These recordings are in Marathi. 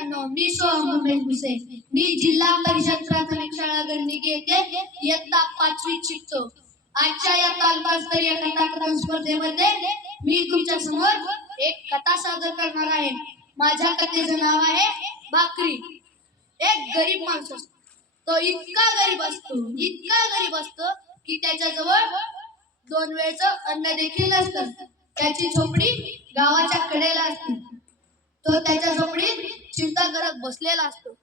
मित्रांनो मी सोहम उमेश भुसे. मी जिल्हा परिषद प्राथमिक शाळा गंडकी येथे इयत्ता पाचवीत शिकतो. आजच्या या तालुकास्तरीय कथाकथन स्पर्धेमध्ये मी तुमच्यासमोर एक कथा सादर करणार आहे. माझ्या कथेचं नाव आहे भाकरी. एक गरीब माणूस असतो. तो इतका गरीब असतो इतका गरीब असतो की त्याच्याजवळ दोन वेळचं अन्न देखील नसतं. त्याची झोपडी गावाच्या कडेला असते. तो त्याच्या झोपडीत चिंता करत बसलेला असतो.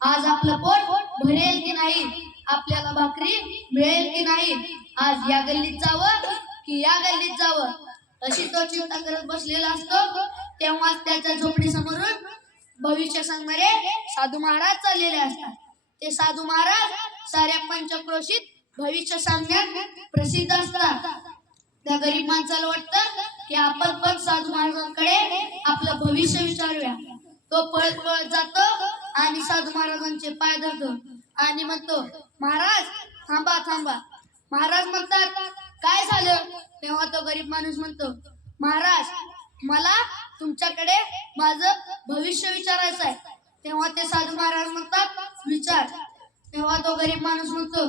आज आपलं पोट भरेल की नाही आपल्याला भाकरी मिळेल की नाही आज या गल्लीत जावं की या गल्लीत जावं? अशी तो चिंता करत बसलेला असतो. तेव्हाच त्याच्या झोपडी समोरून भविष्य सांगणारे साधू महाराज चाललेले असतात. ते साधू महाराज साऱ्या पंचक्रोशीत भविष्य सांगण्यात प्रसिद्ध असतात. त्या गरीब माणसाला वाटतं की आपण पण साधू महाराजांकडे आपलं भविष्य विचारूया. तो पळत पळत जातो आणि साधू महाराजांचे पाय धरतो. आणि म्हणतो महाराज थांबा थांबा. महाराज म्हणतात काय झालं? तेव्हा तो गरीब माणूस म्हणतो महाराज मला तुमच्याकडे माझं भविष्य विचारायचं आहे. तेव्हा ते साधू महाराज म्हणतात विचार. तेव्हा तो गरीब माणूस म्हणतो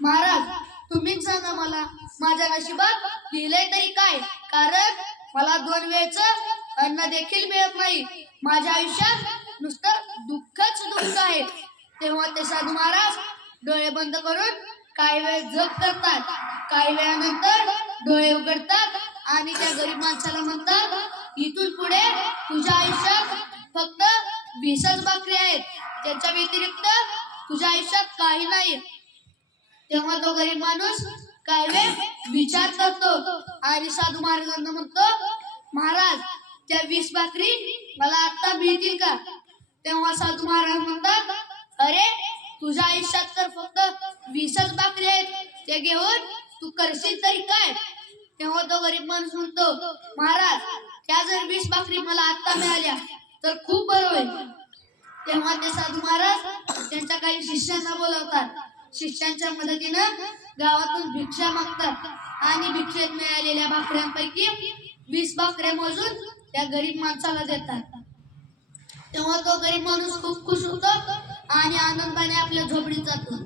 महाराज तुम्हीच सांगा मला माझ्या नशिबात लिहिलंय तरी काय? कारण मला दोन वेळचं अन्न देखील मिळत नाही. माझ्या आयुष्यात नुसतं दुःखच दुःख आहे. तेव्हा ते साधू महाराज डोळे बंद करून काही वेळ जप करतात. काही वेळानंतर डोळे उघडतात आणि त्या गरीब माणसाला म्हणतात इथून पुढे तुझ्या आयुष्यात फक्त वीसच भाकरी आहेत. त्याच्या व्यतिरिक्त तुझ्या आयुष्यात काही नाही. तेव्हा तो गरीब माणूस काय वेळ विचार करतो आणि साधू महाराजांना म्हणतो महाराज त्या वीस भाकरी मला आता मिळतील का? तेव्हा साधू महाराज म्हणतात अरे तुझ्या आयुष्यात तर फक्त वीसच भाकरी आहेत. ते घेऊन तू करशील तरी काय? तेव्हा तो गरीब माणूस म्हणतो महाराज त्या जर वीस भाकरी मला आता मिळाल्या तर खूप बरं होईल. तेव्हा ते साधू महाराज त्यांच्या काही शिष्यांना बोलवतात. शिष्यांच्या मदतीनं गावातून भिक्षा मागतात आणि भिक्षेत मिळालेल्या भाकऱ्यांपैकी वीस भाकऱ्या मोजून त्या गरीब माणसाला देतात. तेव्हा तो गरीब माणूस खूप खुश होतो आणि आनंदाने आपल्या झोपडीत जातो.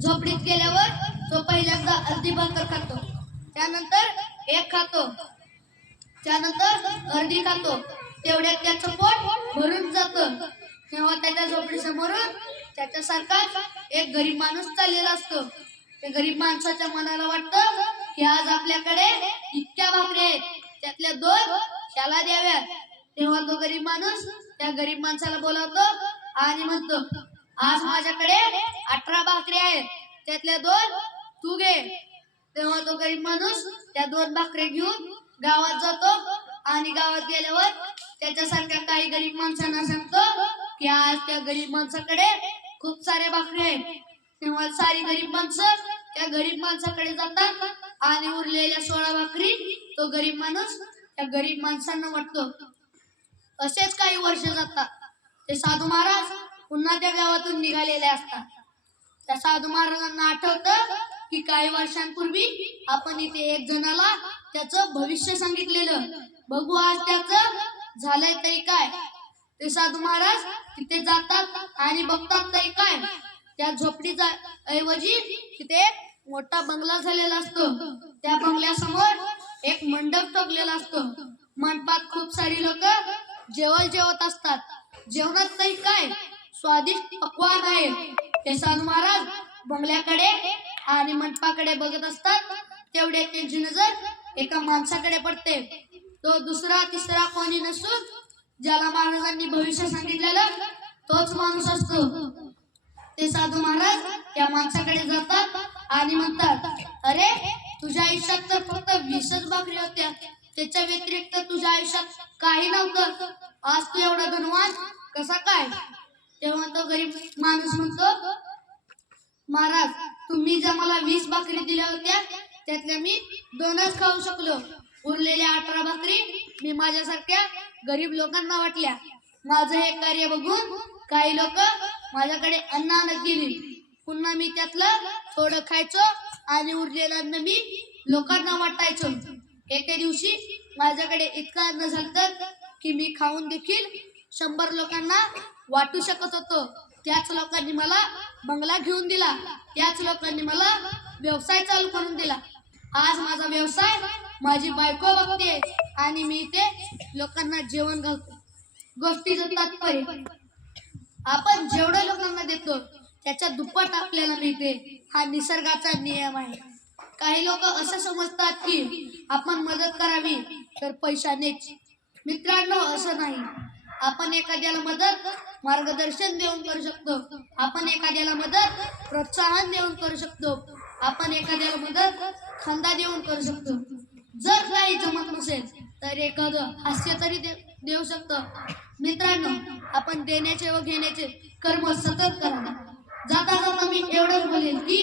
झोपडीत गेल्यावर तो पहिल्यांदा अर्धी भाकर खातो. त्यानंतर एक खातो. त्यानंतर अर्धी खातो. तेवढ्यात त्याचं पोट भरून जातं. तेव्हा त्याच्या झोपडी समोरून त्याच्यासारखा एक गरीब माणूस चाललेला असतो. त्या गरीब माणसाच्या मनाला वाटतं की आज आपल्याकडे इतक्या भाकरी आहेत. त्यातल्या दोन त्याला द्याव्या. तेव्हा तो गरीब माणूस त्या गरीब माणसाला बोलावतो आणि म्हणतो आज माझ्याकडे अठरा भाकरी आहेत. त्यातल्या दोन तू घे. तेव्हा तो गरीब माणूस त्या दोन भाकरी घेऊन गावात जातो आणि गावात गेल्यावर त्याच्यासारख्या काही गरीब माणसांना सांगतो की आज त्या गरीब माणसाकडे खूप सारे भाकरी आहेत. तेव्हा सारी गरीब माणसं त्या गरीब माणसाकडे जातात आणि उरलेल्या सोळा भाकरी तो गरीब माणूस त्या गरीब माणसांना वाटतं असेच काही वर्ष जातात. ते साधू महाराज पुन्हा त्या गावातून निघालेले असतात. त्या साधू महाराजांना आठवतं की काही वर्षांपूर्वी आपण इथे एक जणाला त्याचं भविष्य सांगितलेलं. बघू आज त्याचं झालंय तरी काय? ते साधू महाराज तिथे जातात आणि बघतात तरी काय? त्या झोपडीचा ऐवजी तिथे मोठा बंगला झालेला असतो. त्या बंगल्यासमोर एक मंडप ठोकलेला असतो. मंडपात खूप सारी लोक जेवण जेवत असतात. जेवणात तरी काय? स्वादिष्ट पकवान आहे. ते साधू महाराज बंगल्याकडे आणि मंडपाकडे बघत असतात. तेवढे त्यांची नजर एका माणसाकडे पडते. तो दुसरा तिसरा कोणी नसून ज्याला महाराजांनी भविष्य सांगितलेलं तोच माणूस असतो. ते साधू महाराज त्या माणसाकडे जातात आणि म्हणतात अरे तुझ्या आयुष्यात तर फक्त होत्या. त्याच्या व्यतिरिक्त तुझ्या आयुष्यात काही नव्हतं. आज तू एवढा धनवान कसा काय? तेव्हा तो गरीब माणूस म्हणतो महाराज तुम्ही ज्या मला वीस भाकरी दिल्या होत्या त्यातल्या मी दोनच खाऊ शकलो. उरलेल्या अठरा भाकरी मी माझ्यासारख्या गरीब लोकांना वाटल्या. माझं हे कार्य बघून काही लोक माझ्याकडे अन्न आणत गेली. पुन्हा मी त्यातलं थोडं खायचो आणि उरलेलं अन्न मी लोकांना वाटायचो. एके दिवशी माझ्याकडे इतकं अन्न झालं की मी खाऊन देखील शंभर लोकांना वाटू शकत होतो. त्याच लोकांनी मला बंगला घेऊन दिला. त्याच लोकांनी मला व्यवसाय चालू करून दिला. आज माझा व्यवसाय माझी बायको बघते आणि मी ते लोकांना जेवण घालतो. गोष्टीचं तात्पर्य आपण जेवढं लोकांना देतो त्याच्या दुप्पट आपल्याला मिळते. हा निसर्गाचा नियम आहे. काही लोक असं समजतात की आपण मदत करावी तर पैशानेच मित्रांनो असं नाही. आपण एखाद्याला मदत मार्गदर्शन देऊन करू शकतो. आपण एखाद्याला मदत प्रोत्साहन देऊन करू शकतो. आपण एखाद्याला मदत खंदा देऊन करू शकतो. जर काही जमत नसेल तर एखादं हास्य तरी देऊ शकतो. मित्रांनो आपण देण्याचे व घेण्याचे कर्म सतत करा. जाता जाता मी एवढंच बोलेल की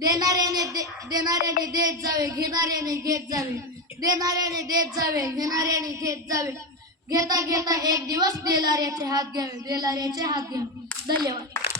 देणाऱ्याने दे, देणाऱ्याने देत जावे घेणाऱ्याने घेत जावे. देणाऱ्याने देत जावे घेणाऱ्याने घेत जावे. घेता घेता एक दिवस देणाऱ्याचे हात घ्यावे देणाऱ्याचे हात घ्यावे. धन्यवाद.